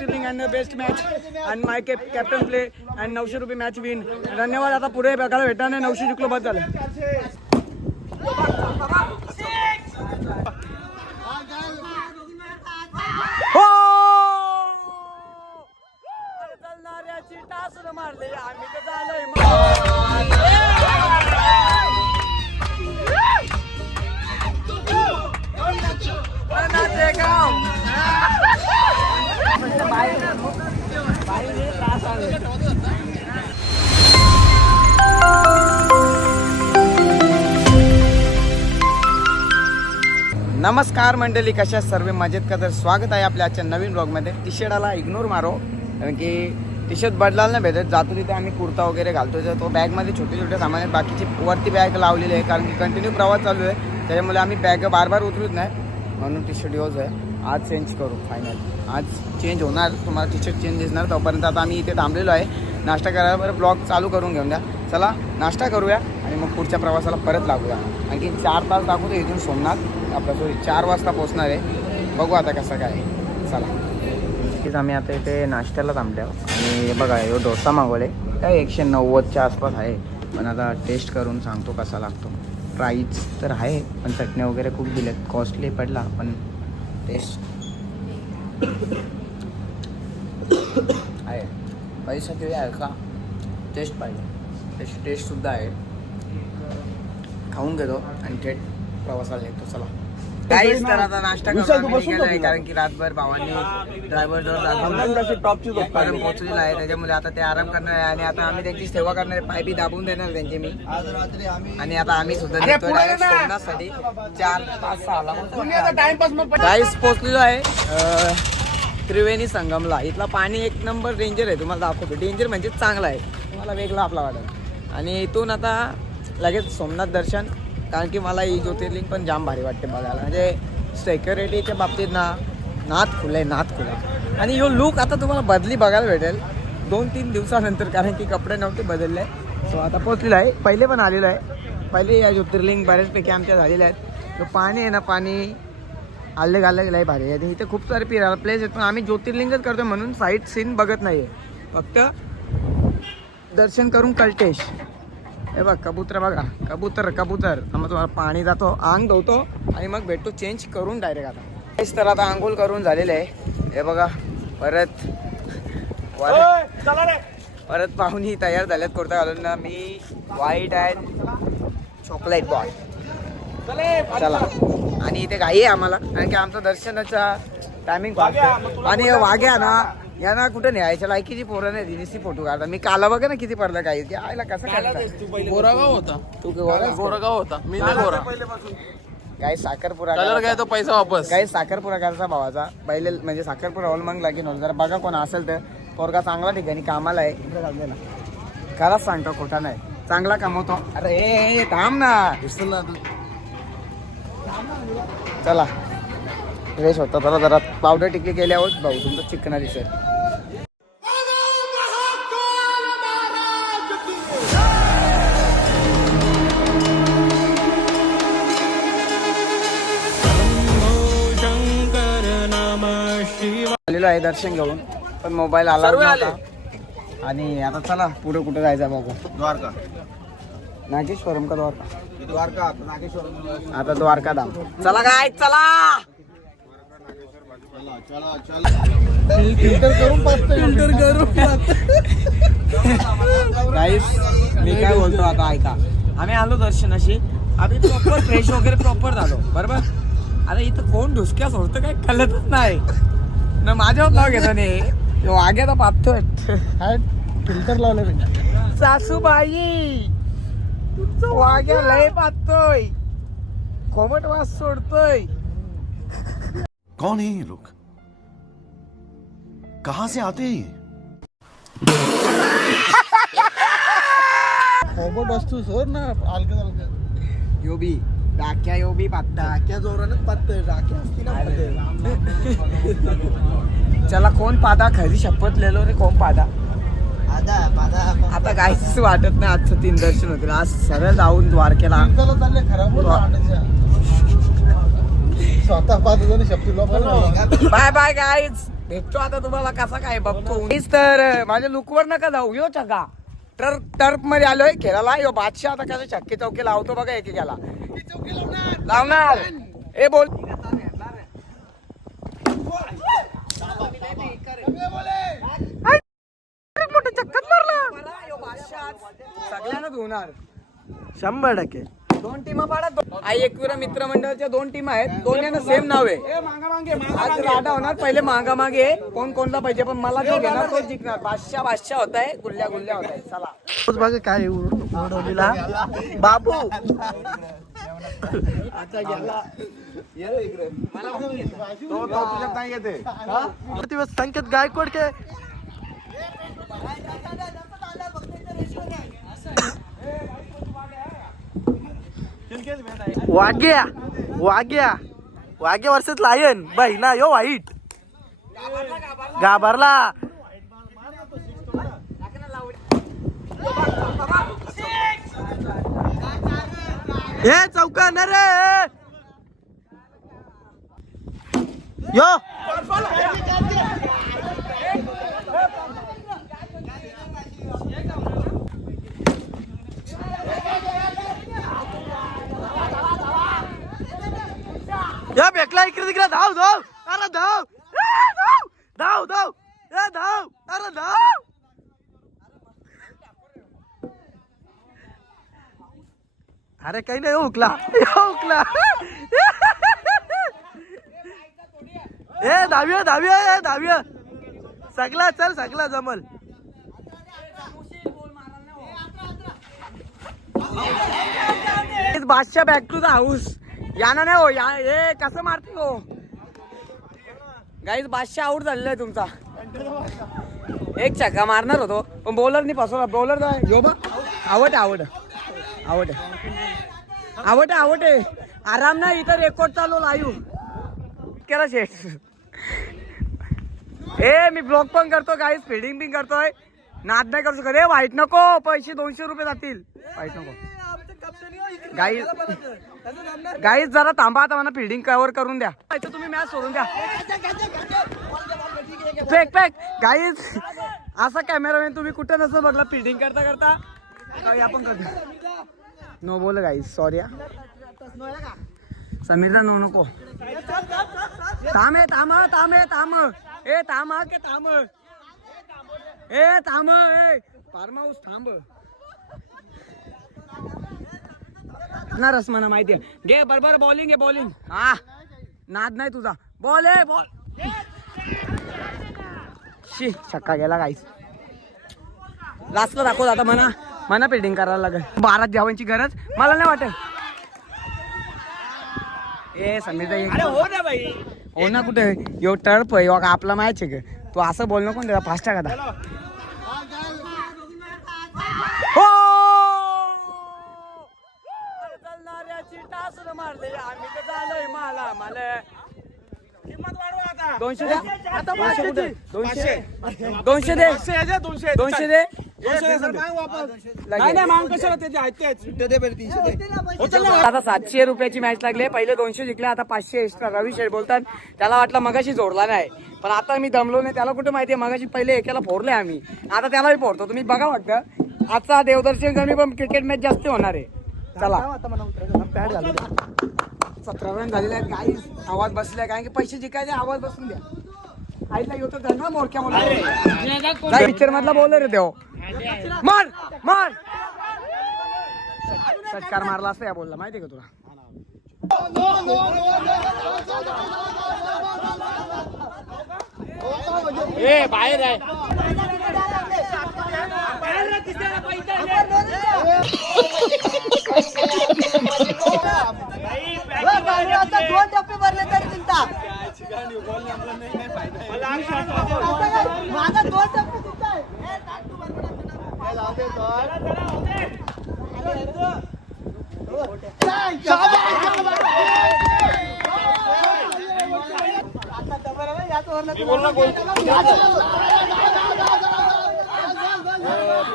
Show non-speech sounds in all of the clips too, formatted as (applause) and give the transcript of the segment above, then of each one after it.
Jyotirlinga and best match and my cap captain play and नऊशे रुपये match win धन्यवाद. आता पुढे बघायला भेटणार नाही नऊशे जिंकलो बस झालं नमस्कार मंडळी कशा सर्व? मजेत का? तर स्वागत आहे आपल्या आजच्या नवीन ब्लॉगमध्ये टी शर्टाला इग्नोर मारो कारण की टी शर्ट बदलायला नाही भेटत. जातो तिथे आम्ही कुर्ता वगैरे घालतो तर तो बॅगमध्ये छोटे छोटे सामान आहेत. बाकीची वरती बॅग लावलेली आहे कारण की कंटिन्यू प्रवास चालू आहे. त्याच्यामुळे आम्ही बॅग बार बार उतरूच नाही. म्हणून टी शर्ट यूज आहे. आज चेंज करू फायनल आज चेंज होणार. तुम्हाला टी शर्ट चेंज दिसणार. तोपर्यंत आता आम्ही इथे थांबलेलो आहे. नाश्ता करायला बरं ब्लॉग चालू करून घेऊन द्या. चला नाश्ता करूया आणि मग पुढच्या प्रवासाला परत लागूया. आणखी चार तास दाखवतो. इथून सोमनाथ. आपला सॉरी चार वाजता पोहोचणार आहे बघू आता कसं काय. चला. नक्कीच आम्ही आता इथे नाश्त्याला थांबलो. आणि बघा हे डोसा मागवले. काय एकशे नव्वदच्या आसपास आहे. पण आता टेस्ट करून सांगतो कसा लागतो. प्राईस तर आहे पण चटणी वगैरे खूप दिलेत. कॉस्टली पडला पण टेस्ट आहे. पैसा किती आहे का? टेस्ट पाहिजे. त्याची टेस्टसुद्धा आहे. खाऊन घेतो आणि थेट प्रवासाला निघतो चला. काहीच तर आता नाश्ता करून आम्ही कारण की रातभर भावांनी ड्रायव्हर जवळ टॉपची पर्यंत पोहोचलेला आहे त्याच्यामुळे आता ते आराम करणार आहे आणि आता आम्ही त्यांची सेवा करणार आहे. पाय बी दाबून देणार त्यांचे मी. आणि आता आम्ही सुद्धा निघतोय सोमनाथसाठी. चार पाच सहाला गाईस पोहोचलेलो आहे. त्रिवेणी संगमला. इथला पाणी एक नंबर डेंजर आहे. तुम्हाला दाखवतो. डेंजर म्हणजे चांगला आहे. तुम्हाला वेगळा आपला वाटत आणि इथून आता लगेच सोमनाथ दर्शन. कारण की मला ही ज्योतिर्लिंग पण जाम भारी वाटते बघायला. म्हणजे सेक्युरिटीच्या बाबतीत ना नाथ खुले नाथ खुले आणि यो लुक आता तुम्हाला बदली बघायला भेटेल. दोन तीन दिवसानंतर कारण की कपडे नव्हते बदलले. सो आता पोचलेलं आहे. पहिले पण आलेलं आहे. पहिले या ज्योतिर्लिंग बऱ्याचपैकी आमच्या झालेल्या आहेत. तो पाणी आहे ना पाणी अलग अलग गेलाय भारी आहे. इथे खूप सारे फिरायला प्लेस आहेत. पण आम्ही ज्योतिर्लिंगच करतो म्हणून साईट सीन बघत नाही आहे फक्त दर्शन करून कल्टेश हे बघ कबूतर बघा. कबूतर कबूतर. मग तुम्हाला पाणी जातो. अंग धुवतो आणि मग भेटतो चेंज करून डायरेक्ट आता. तेच तर आता आंघोळ करून झालेलं आहे. हे बघा परत परत पाहुणी तयार झाल्यात कुर्ता घालून. ना मी व्हाईट अँड चॉकलेट बॉय चला आणि इथे घाई आहे आम्हाला. कारण की आमचं दर्शनाचा टायमिंग आणि वाघ्या ना यांना कुठे न्यायच्या लायकीची पोरं नाही दिसती फोटो काढता. मी काला बघा ना किती पडलं काही. की आयला कसं गोरागाव होता. तू गोरा आहेस का? गोरागाव होता. मी नाही गोरा. काही साखरपुरा कलर. काय तो पैसा वापस? काही साखरपुरा करायचा भावाचा. पहिले म्हणजे साखरपुरा हॉल मग लागेल. होईल जरा बघा कोण असेल तर. पोरगा चांगला ठिकाणी कामाला आहे. ना. खराच सांगतो खोटा नाही. चांगला कमवतो. अरे ए, थांब ना. चला. फ्रेश होता. जरा जरा पावडर टिकली केल्यावर भाऊ तुमचं चिकना दिसेल. आलेलो आहे दर्शन घेऊन पण मोबाईल आला नव्हता. आणि आता चला पुढे कुठे जायचं बघू. द्वारका. नागेश्वरम का द्वारका? द्वारका आता नागेश्वर आता द्वारका धाम. चला काय चला! चला चला फिल्टर करून फिल्टर करून गाईस मी काय बोलतो आता ऐका. आम्ही आलो दर्शनाशी. आम्ही प्रॉपर फ्रेश वगैरे प्रॉपर झालो. बरोबर? आता इथं कोण ढुसक्या सोडतं काय? कळतच नाही. ना माझ्यावर नाव घेतो नाही वाघ्या तर पाहतोय फिल्टर लावले सासूबाई तुमचं वाघ्या लय पाहतोय कोमट वास सोडतोय. कौन है ये लोग? कहां से आते हैं ये? खोबट वस्तू सोड ना अलगद अलगद यो बी. डाक्या यो बी पात्ता टाक्या जोरानच पातळ टाक्या असती ना पातळ. चला कोण पादा? खरी शपथ लेलो रे कोण पादा? आता काहीच वाटत नाही आजचं तीन दर्शन होतील आज सरळ जाऊन द्वारकेला. चालले खराब होत. स्वतः होतो शक्ती लोकांना. बाय बाय गाईज भेटतो आता तुम्हाला कसा काय बघतो. मीच तर माझ्या लुकवर नका जाऊ. यो चका टर्फ टर्फमध्ये आलोय. खेळायला यो बादशाह आता कसं चक्की चौकी लावतो बघा एकेकाला. लावणार. ए बोल. सगळ्यांना धुणार शंभर टक्के. दोन टीम पाडत आई एकविरा मित्र मंडळाच्या दोन टीम आहेत दोन्ही सेम नाव आहे आज राडा होणार पहिले मागा मागे कोण कोणला पाहिजे पण मला जो घेणार तो जिंकणार बादशाह बादशाह होत आहे गुल्ल्या गुल्ल्या होत आहे चला बघा काय उडवलीला बाबू दिवस संकेत गायकवाड के वाग्या वाग्या. वाग्या वर्षात लायन बाई ना यो वाईट घाबरला. हे चौका न रे. यो. या भेटला इकडे तिकडे धाव धाव. अरे धाव. धाव. धाव धाव. ए, धाव. अरे धाव. अरे काही नाही हुकला. हुकला. ए दहावी ए दहावी सगळा चल सगळा जमल. बादशाह बॅक टू द हाऊस याना नाही हो या हे कसं मारते हो? गाईज बादशाह आऊट झालेला आहे तुमचा. एक चक्का मारणार होतो पण बॉलरनी फसवला. बॉलर यो बा. आवड आवड आवड आवड आवड आहे. आराम नाही इथं रेकॉर्ड चालू लाईव्ह केला शेट ए मी ब्लॉक पण करतो गाईज फिल्डिंग पण करतोय. नाद नाही करू शकत. ए वाईट नको. पैसे दोनशे रुपये जातील. वाईट नको. गाई गाईज जरा थांबा आता मला फिल्डिंग कव्हर करून द्या. तुम्ही मॅच सोडून द्या. Fake fake. गाईज असा कॅमेरामॅन तुम्ही कुठं नसतं बघला फिल्डिंग करता करता. आपण करतो नो बोल गाईज सॉरी समीरला नो नको. थांब ए थांब थांब ए थांब. ए थांब के थांब. ए थांब ए. फार्म हाऊस थांब. ना रस मला माहिती आहे. घे बरोबर बॉलिंग आहे बॉलिंग हा. नाद नाही तुझा. बॉल आहे बॉल शी छक्का गेला काहीच लास्टला दाखवत आता म्हणा म्हणा फिल्डिंग करायला लागेल. बारात जेवायची गरज मला नाही वाटत. ए संदीप हो ना भाई हो ना कुठे? यो टर्प यो आपला मॅच आहे का तू असं बोल नको त्याला फास्ट का हो चालणाऱ्याची मारले आम्ही तर झालोय मला मला. दोनशे दे आता कुठे? दोनशे. दोनशे दे. दोनशे. दोनशे दे. आता सातशे रुपयाची मॅच लागली पहिले दोनशे जिंकले आता पाचशे एक्स्ट्रा रवी शेठ बोलतात त्याला वाटलं मगाशी जोडला नाही. पण आता मी दमलो नाही. त्याला कुठे माहितीये मगाशी पहिले एकेला फोडले आम्ही. आता त्यालाही फोडतो तुम्ही बघा वाटतं. आजचा देवदर्शन कमी पण क्रिकेट मॅच जास्त होणार आहे. चला. पॅड दे. सतरा रन झालेले आहेत. काही आवाज बसलाय. कारण की पैसे जिंकायचे आवाज बसून द्या. आईला येतो म्हणून. पिक्चर मधला बॉलर आहे देव मार मार. षटकार मारला असता या बोलला माहितीये का तुला? ए बाहेर आहे दोन टप्पे भरले तरी तुमचा माझा दोन टप्पे तुमचा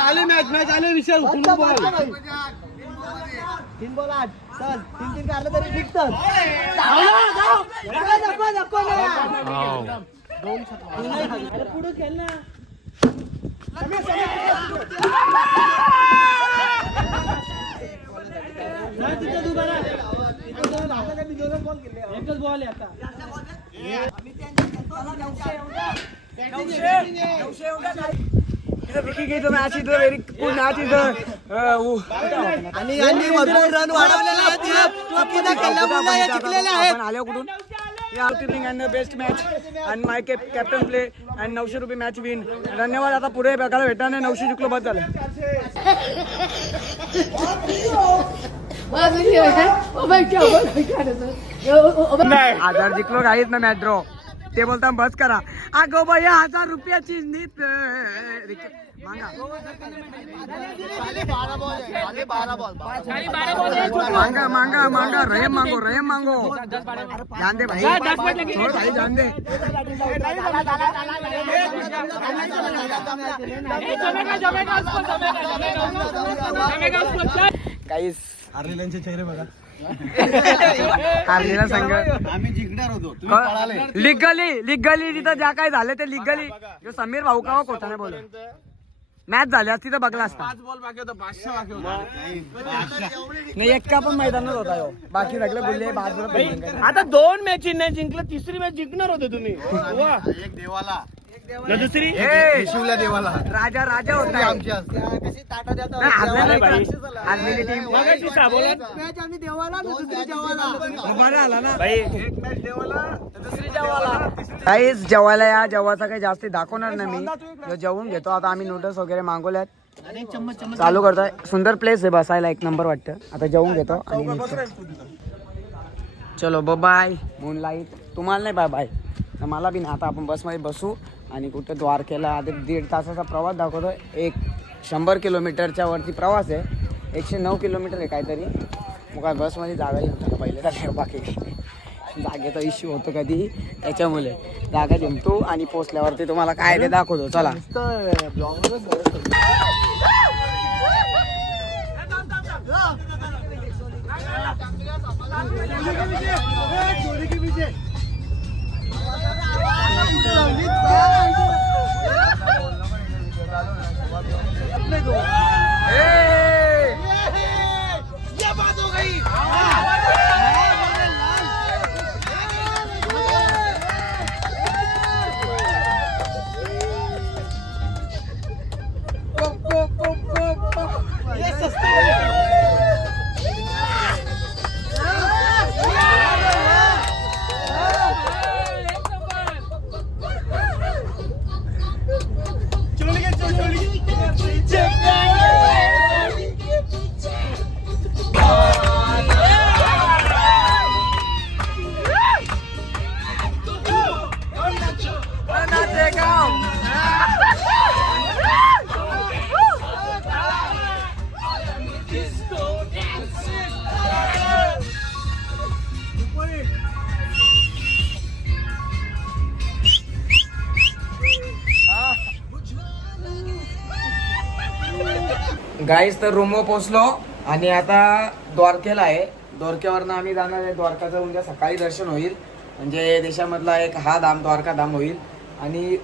आले मॅच मॅच आले विशाल तीन बॉल आठ चल तीन तीन काढलं तरी निघतं पुढे खेळ ना एकच बॉल आहे आता. आणि यांनी भरपूर रन वाढवलेले आहेत. कुठून? या बेस्ट मॅच आणि माय कॅप कॅप्टन प्ले आणि नऊशे रुपये मॅच विन धन्यवाद. आता पुढे बघायला भेटणार नाही. नऊशे जिंकलो बस झालं. (laughs) हजार जिंकलो काहीच ना मॅच ड्रॉ ते बोलता बस करा अगो भैया हजार रुपयाची नीत मागा मांगा मांगा मांगा रहीम मांगो रहीम मांगो जान दे भाई छोड़ भाई जान दे काहीच हारलेल्यांचे चेहरे बघा. हारलेला संघ. आम्ही जिंकणार होतो. तुम्ही पळाले. लिगली लिगली तिथं ज्या काय झालं ते लिगली. जो समीर भाऊ का खोटा नाही बोल. मॅच झाली असती तर बघला असता. पाच बॉल बाकी होता पाचशे बाकी होता. नाही एक्का पण मैदानात होता ह्यो. बाकी सगळे बोलले बाजूला पडले काय. आता दोन मॅच नाही जिंकलं तिसरी मॅच जिंकणार होते तुम्ही. वा. एक देवाला. न दुसरी? शिवला देवाला. राजा राजा होता. आमची कशी ताटा काहीच जेवायला या जेवायचा काही जास्त दाखवणार नाही मी. जेवून घेतो. आता आम्ही नूडल्स वगैरे मागवल्यात. चालू करतोय. सुंदर प्लेस आहे बसायला एक नंबर वाटतं. आता जेवून घेतो आणि. चलो बाय मून लाइट तुम्हाला नाही बाय बाय मला बी नाही आता आपण बसमध्ये बसू. आणि कुठं द्वारकेला आता दीड तासाचा प्रवास दाखवतो एक शंभर किलोमीटरच्या वरती प्रवास आहे. एकशे नऊ किलोमीटर आहे काहीतरी. मग काय बसमध्ये जागा येईल पहिले तर बाकी. जागेचा इश्यू होतो कधी. त्याच्यामुळे जागा जमतो आणि पोचल्यावरती तुम्हाला काय ते दाखवतो. चला. गाईस तर रूमवर पोचलो आणि आता द्वारकेला आहे. द्वारकेवरनं आम्ही जाणार आहे. द्वारकाचं उद्या सकाळी दर्शन होईल. म्हणजे देशामधला एक हा धाम द्वारका धाम होईल. आणि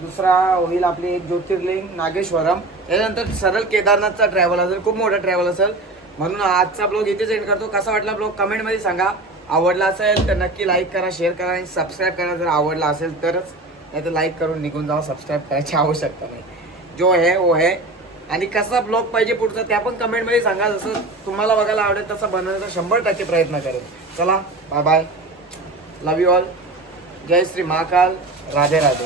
दुसरा होईल आपली एक ज्योतिर्लिंग नागेश्वरम. त्याच्यानंतर सरळ केदारनाथचा ट्रॅव्हल असेल. खूप मोठा ट्रॅव्हल असेल. म्हणून आजचा ब्लॉग इथेच एंड करतो. कसा वाटला ब्लॉग कमेंटमध्ये सांगा. आवडला असेल तर नक्की लाईक करा शेअर करा आणि सबस्क्राईब करा. जर आवडला असेल तरच. नाही तर लाईक करून निघून जावा. सबस्क्राईब करायची आवश्यकता नाही. जो है वो है आणि कसा ब्लॉग पाहिजे पुढचा त्या पण कमेंटमध्ये सांगा. जसं तुम्हाला बघायला आवडेल तसा बनवण्याचा शंभर टक्के प्रयत्न करेल चला bye bye love you all Jai Shri Mahakal. Radhe Radhe